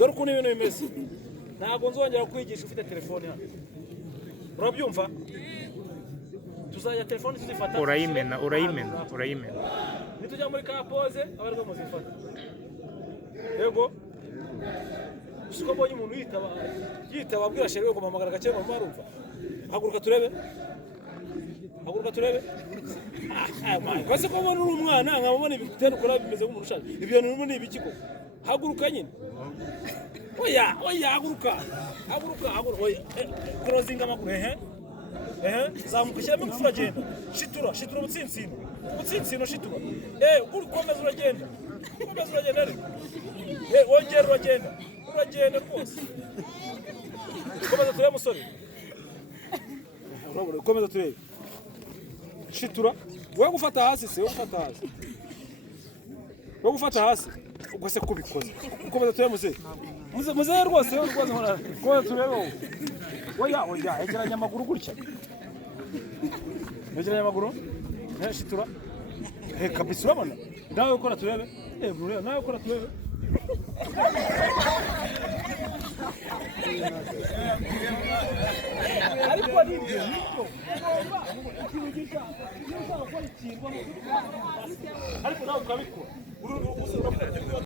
dore ukuntu ibintu bimeze ntabwo nzongera kwigisha ufite telefone hano urabyumva tuzajya telefone tuzifata urayimena nitujya muri ka pose abarwa muzifata yego siko mbonye umuntu yitaba abwira shere ko mamagara gake mama arumva haguruka turebe kwase ko mbona uri umwana nkabona ibitero ukora bimeze nk'umuntu ushaje ibyo bintu ni ibiki ko haguruka nyine oya haguruka oya closing amaguru zamuka shyiramo ingufu uragenda shitura ubutsinsino shitura ukomeza uragenda wongera uragenda rwose komeza turebe musore komeza turebe shitura wowe gufata hasi ugase kubikoze ukomeza turebe muze rwose komeza turebe oya egeranya amaguru gutya shitura kabisa urabona nawe ukora turebe ariko ni ibyo ariko nawe ukabikora